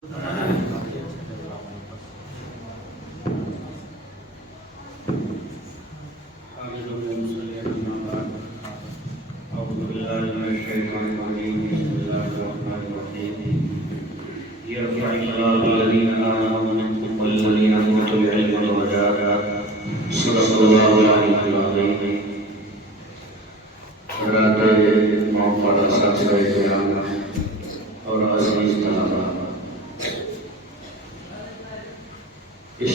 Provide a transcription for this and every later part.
اس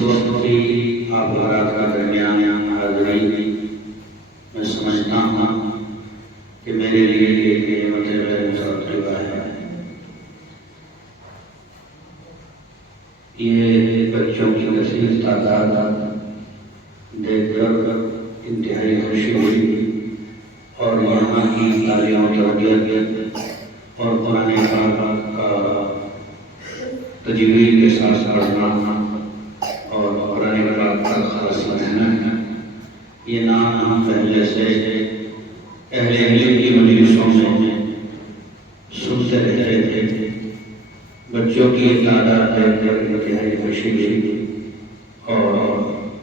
وقت کی آپ حضرات کا درمیان حاضری میں سمجھتا ہوں کہ میرے لیے ایک نعمت غیر مترجمہ ہے۔ یہ بچوں کی کثیر تعداد دیکھ کر انتہائی خوشی ہوئی اور یہاں کی تعلیم و تربیت اور قرآن پاک کا تجوید کے ساتھ پڑھنا اور قرآن پاک کا خاص رہنا، یہ نام ہم پہلے سے اہل علم کی مجلسوں میں سنتے رہتے تھے۔ بچوں کی تعداد دیکھ کر انتہائی خوشی ہوئی اور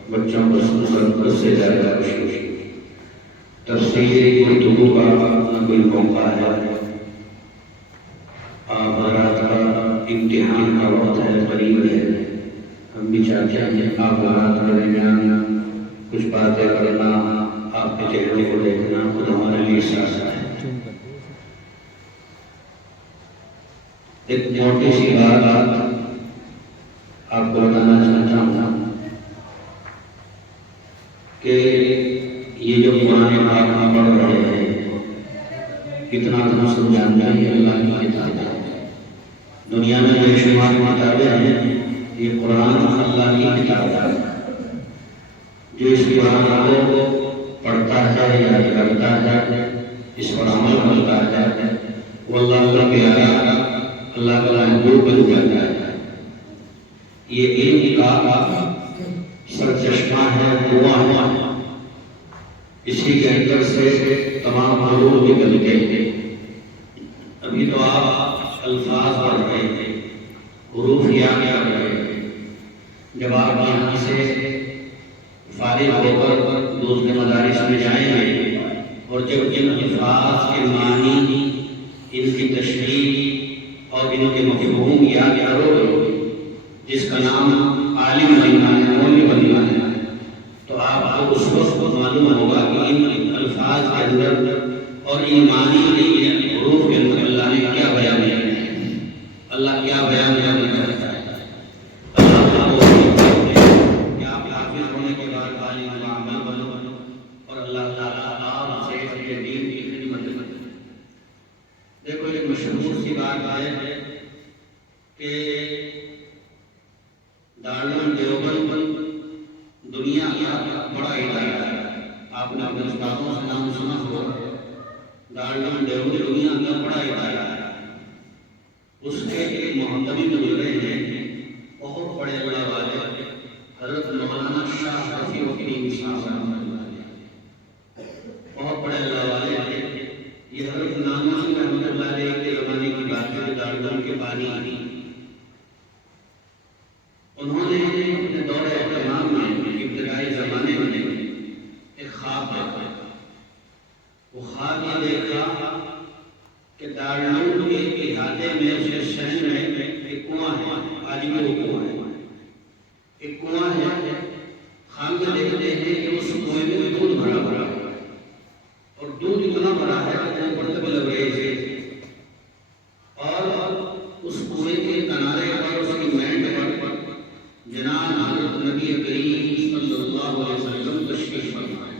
بچوں کو سن کر اس سے زیادہ خوشی ہوئی۔ تفسیری گفتگو کا کوئی موقع ہے، آپ حضرات کا امتحان کا وقت ہے، قریب ہے، ہم بھی چاہتے ہیں کہ آپ حضرات کے درمیان کچھ باتیں کرنا، آپ کے چہرے کو دیکھنا خود ہمارے لیے سازگار ہے۔ ایک موٹی سی بات آپ کو بتانا چاہتا ہوں کہ یہ جو قرآن پاک ہم پڑھ رہے ہیں، کتنا ہم سب جانتے ہیں اللہ کی کتاب ہے۔ دنیا میں بے شمار کتابیں ہیں، یہ قرآن اللہ کی کتاب ہے۔ جو اس قرآن کو پڑھتا ہے، یاد کرتا ہے، اس پر عمل کرتا ہے، وہ اللہ کا پیارا، اللہ کا محبوب بن جاتا ہے۔ یہ علم کا سرچشمہ ہے، کنواں ہے، اسی کے اندر سے تمام حروف نکلتے ہیں۔ ابھی تو آپ الفاظ پڑھ رہے تھے، حروف یاد کر رہے تھے۔ جب آپ یہاں سے فارغ ہو کر دوسرے مدارس میں جائیں گے اور جب ان الفاظ کے معنی، ان کی تشریح اور ان کے مفہوم یاد کرو گے، جس کا نام عالم بننا ہے، مولوی بننا ہے، تو آپ کو اس وقت معلوم ہوگا کہ ان الفاظ کے اندر اور ان معنی کے حروف کے اندر اللہ نے کیا بیان کیا ہے، اللہ کیا بیان کرنا چاہتا ہے۔ دیکھو ایک مشہور سی بات ہے کہ دارالعلوم دیوبند دنیا کا بڑا ادارہ ہے۔ آپ نے اپنے استادوں سے نام سنا ہوگا، دارالعلوم دیوبند دنیا کا بڑا ادارہ ہے۔ اس کے ایک محتوی گزرے ہیں، بہت بڑے بڑے والے، حضرت مولانا شاہ رفیع الدین صاحب، بہت بڑے والے ہیں۔ یہ حضرت نانوی رحمۃ اللہ علیہ کے زمانے کی بات ہے، دارالعلوم کے بانی۔ انہوں نے اپنے دور اہتمام میں ابتدائی زمانے میں ایک خواب دیکھا۔ وہ خواب یہ دیکھا کہ دارالعلوم کے احاطے میں، اس کے شہر میں ایک کنواں ہے، آج بھی وہ کنواں ہے، ایک کنواں ہے۔ خواب میں دیکھتے ہیں کہ اس کنویں میں دودھ بھرا بھرا ہے، اور دودھ اتنا بڑا ہے کہ اوپر تک لگ رہے تھے، اور اس کنویں کے کنارے پر، اس کی مینڈ پر جناب حضرت نبی کریم صلی اللہ علیہ وسلم تشریف فرما ہے۔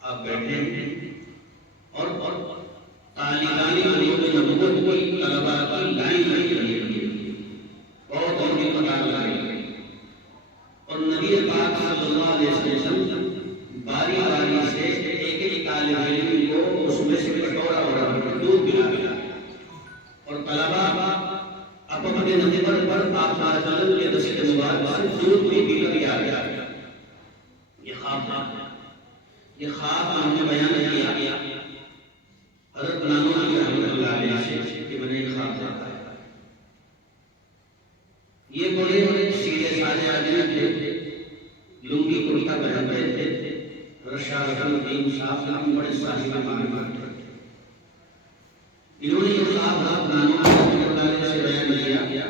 آپ بیٹھے ہیں اور طالبان علوم نبوت کی طلباء کی لائن لگی رہی ہے، بہت لمبی قطار لگی ہے، اور نبی پاک صلی اللہ علیہ وسلم باری باری سے ایک ایک طالب علم کو اس میں سے کٹورا بھرا کر دودھ پلا، اور طلباء اپنے نمبر پر آپ صلی اللہ علیہ وسلم کے دست مبارک سے دودھ بھی پی کر آ گیا۔ یہ خواب ہم نے بیان کیا حضرت نانوی رحمۃ اللہ علیہ سے کہ میں نے ایک خواب دیکھا ہے۔ یہ بڑے سیدھے سادے آدمی تھے، لنگی کرتا پہنتے تھے، رشاد الدین صاحب نام بڑے صاحب معلومات تھے۔ انہوں نے یہ خواب نانوی رحمۃ اللہ علیہ سے بیان کیا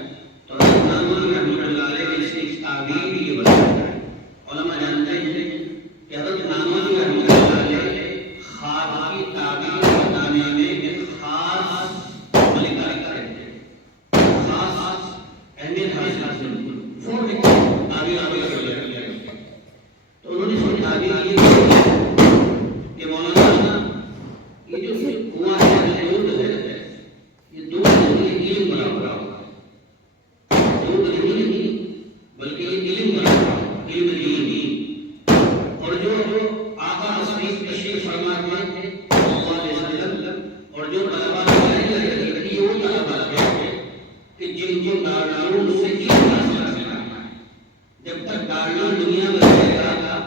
تو نانوی رحمۃ اللہ علیہ نے اس کی تعبیر بھی یہ بتایا۔ علماء جانتے ہیں کہ حضرت نانوی رحمۃ اللہ علیہ خواب کی تعبیر بتانے میں ایک خاص ملکہ کرتے تھے، خاص اہمیت حاصل فور تعبیر کر لیا۔ تو انہوں نے اس کی تعبیر یہ کہ مولانا یہ جو کنواں ہے یہ دودھ نہیں علم بنا ہوا ہے، دودھ نہیں بلکہ یہ علم بنا ہوا ہے، علم دین۔ اور جو آقا حضرت تشریف فرما تھے صلی اللہ علیہ وسلم، اور جو طلبا یہ وہ طلبا تھے کہ جن کو دارالعلوم سے علم حاصل کرنا ہے۔ جب تک دارالعلوم دنیا میں رہے گا،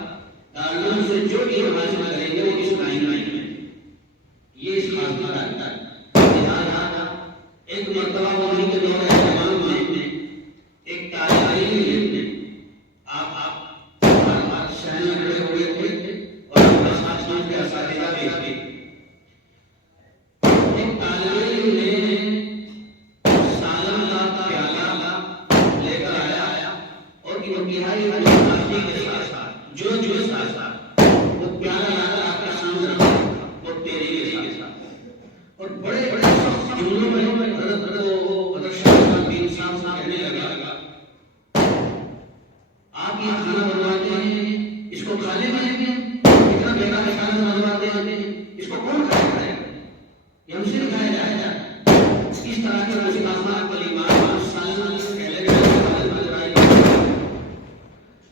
دارالعلوم سے جو علم حاصل کریں گے وہ اس لائن میں یہ اس خاص کا رہتا ہے۔ ایک مرتبہ وہی کے دور اہتمام میں ایک طالب علم نے آپ شہر میں کھڑے ہوئے تھے اور اپنے ساتھیوں کے اساتذہ بھی تھے۔ ایک طالب علم نے سالن کا پیالہ لے کر آیا اور انتہائی خوشی کے ساتھ جو ساتھ وہ پیالہ لا کر آپ کے سامنے رکھا اور تیری کے ساتھ، اور بڑے بڑے جملوں میں کہنے لگا آپ یہ کھانا بنواتے ہیں، اس کو کھانے میں اتنا بیکار کھانا بنواتے ہیں، اس کو کون کھائے گا؟ یہ ہم سے کھایا جائے گا۔ اس طرح کے مستعمال کلمات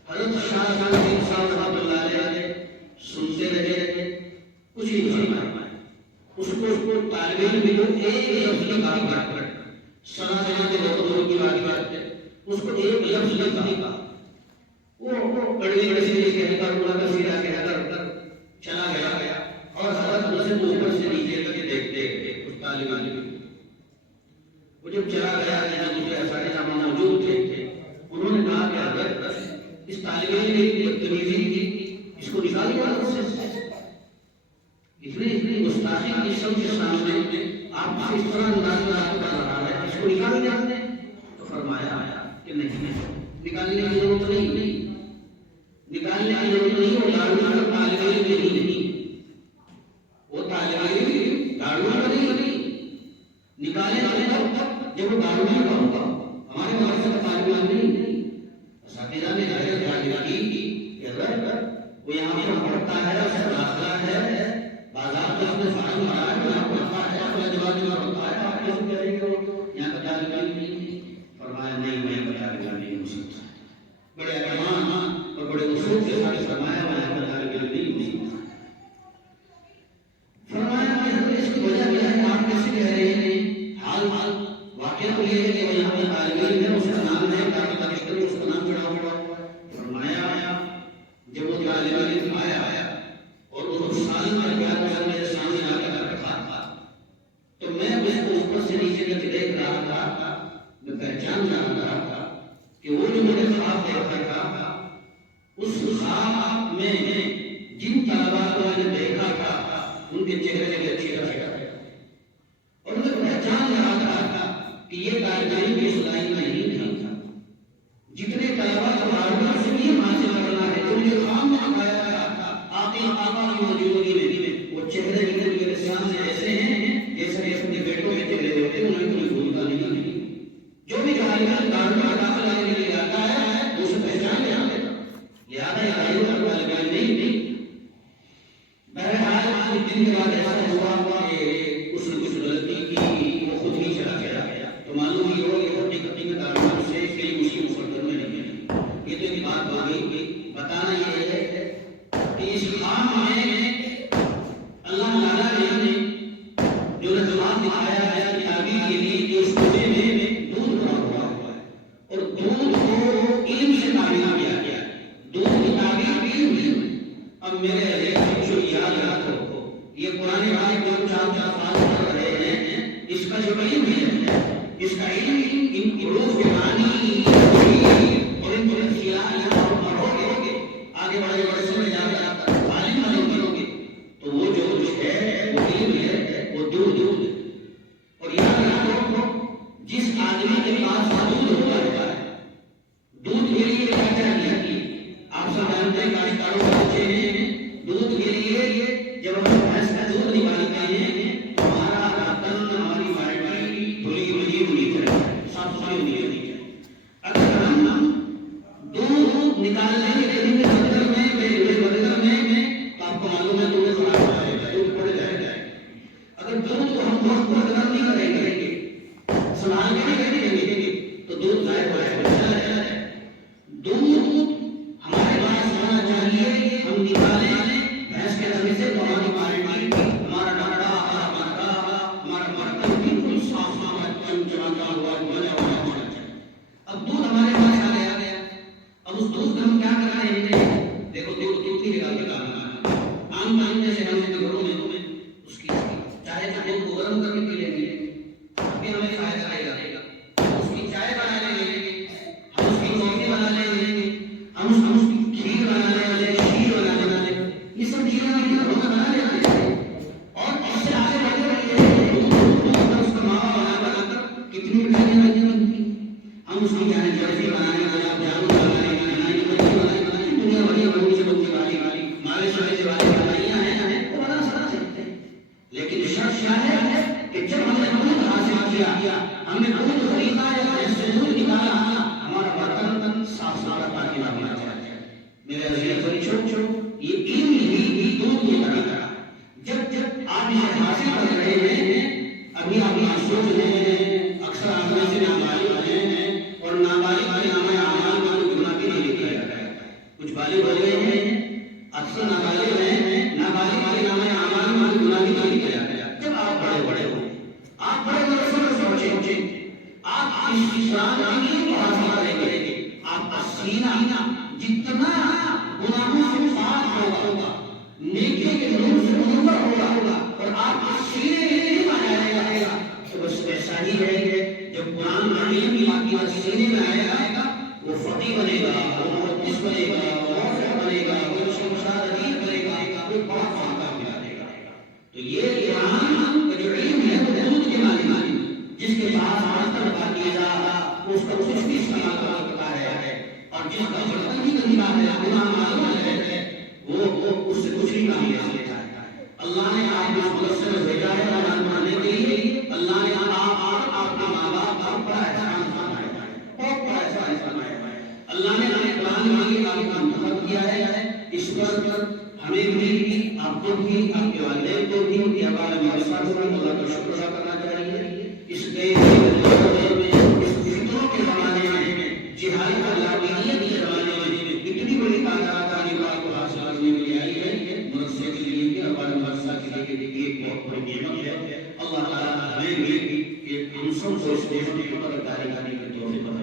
حضرت شاہ جہاں الدین صاحب رحمۃ اللہ علیہ سنتے رہے، کچھ نہیں فرمایا۔ اس کو طالب علم کو ایک لفظ کی بات کر سنا جہاں کے لوگوں کی بات ہے، اس کو ایک لفظ نہیں کہا، وہ کڑوی کڑی کہہ کر پورا کا سیدھا کہہ کر چلا گیا، اور حضرت اسے اوپر سے نیچے تک دیکھتے اس طالب علم وہ جب چلا گیا، دوسرے اساتذہ موجود تھے، انہوں نے کہا کہ حضرت اس طالب علم نے بدتمیزی کی، اس کو نکالیے حضرت سے، اتنی گستاخی کی سب کے سامنے آپ سے اس طرح انداز کر رہا ہے، اس کو نکال دیا ہم نے۔ تو فرمایا کہ نہیں، نکالنے کی ضرورت نہیں، نکالنے کی ضرورت نہیں، وہ دارالعلوم کا طالب علم نہیں، وہ طالب علم دارالعلوم کا نہیں، نکالے تب جب وہ دارالعلوم کا ہوگا، ہمارے مدرسے کا طالب علم نہیں۔ اساتذہ نے حیرت کی کہ اگر وہ یہاں پر پڑھتا ہے، اس کا داخلہ ہے، بازار میں اپنے فائل بنا ہے، یہاں پڑھتا ہے، اپنا جواب ہوتا ہے، آپ کیسے کریں گے؟ یہاں کا طالب علم نہیں۔ فرمایا نہیں، میں طالب علم نہیں ہو سکتا۔ بڑے احترام اور بڑے اصول کے ساتھ فرمایا میں طالب علم نہیں ہو سکتا۔ فرمایا کہ اس کی وجہ کیا ہے، آپ کیسے کہہ رہے ہیں؟ حال واقعہ تو یہ ہے کہ یہاں پہ طالب علم ہے، اس کا نام ہے ڈاکٹر ترشتر، اس کا نام چڑھا ہوا۔ فرمایا جب وہ طالب علم آیا اور اس سال میں کیا میرے سامنے آ کر رکھا تھا، تو میں اس کو اوپر سے نیچے تک دیکھ رہا تھا، میں پہچان رہا تھا کہ وہ جو میں نے خواب دیکھا تھا، اس خواب میں جن طلبا کو میں نے دیکھا تھا ان کے چہرے سے اچھی طرح اور میں پہچان رہا تھا کہ یہ طالب علم اس لائن میں نہیں تھا۔ جتنے طلبا کو معلومات سے علم حاصل کرنا ہے، جو مجھے خواب میں دکھایا گیا تھا، آقا کی موجودگی میں وہ چہرے میرے سامنے ایسے ہیں جیسے اپنے بیٹوں کے چہرے ہوتے ہیں، انہیں کوئی بھولتا نہیں۔ جو بھی طالب دارالعلوم داخل آنے کے لیے آتا ہے وہ اسے پہچان جاتا ہے، لہٰذا یہ طالب علم نہیں۔ بہرحال کچھ دن کے بعد ایسا ہوا کہ اس نے کچھ غلطی کی، وہ خود ہی چلا گیا، تو معلوم یہ ہو کہ وہ ٹکٹی میں دارالعلوم سے کئی مشکل مقدر میں نہیں ہے۔ یہ تو ایک بات ہو گئی۔ بتانا یہ ہے کہ اس خواب میں اللہ تعالیٰ نے جو نظام دکھایا ہے تعبیر کے لیے کہ اس کنویں میں دودھ بھرا ہوا ہے اور دودھ کو علم سے تعبیر کیا گیا، دودھ کی تعبیر بھی علم ہے۔ اب میرے جو یاد رکھو، یہ قرآن پاک جو 4 سال پڑھ رہے ہیں، اس کا جو علم ہے، اس کا علم قرآن حکیم کو حاصل کریں گے آپ کا سینہ جتنا گناہوں سے پاک ہوگا نیکی کے نور سے منور ہوگا اور آپ کے سینے میں علم آ جائے گا تو بس ایسا ہی ہے جب قرآن حکیم کی آپ کے سینے میں آئے گا وہ فقیہ بنے گا وہ محدث بنے گا وہ موفق بنے گا وہ مشاہدین بنے گا وہ بہت فاقہ ملے گا تو یہ قرآن کا جو علم ہے وہ دودھ کے معنی جس کے پاس آستر باقیدہ اس کا کچھ بھی استعمال کرتا ہے اور جس کا برتن بھی گندہ ہے گناہ معلوم ہے وہ اس سے کچھ نہیں کام لے سکتا ہے اللہ نے آپ اس مدرسے میں بھیجا ہے قرآن پڑھنے کے لیے اللہ نے آپ کے ماں باپ کا بڑا احسان فرمایا ہے بہت بڑا احسان فرمایا ہے اللہ نے ہمیں قرآن کے آپ کا منتخب کیا ہے اس پر ہمیں بھی آپ کو بھی آپ کے والدین کو بھی کہ ہمارے مدرسہ کو اللہ کا شکر ادا کرنا چاہیے اس کے اس فطروں کے زمانے میں جہاد اللہ کے زمانے میں اتنی بڑی تعداد آنے کو حاصل کرنے کے لیے آئی ہے مدرسے کے لیے کہ ہمارے مدرسہ کے لیے ایک بہت بڑی نعمت ہے اللہ تعالیٰ ہمیں بھی کہ ہم سب کو اس دیش کی قدر داری کرنے کی توفیق عطا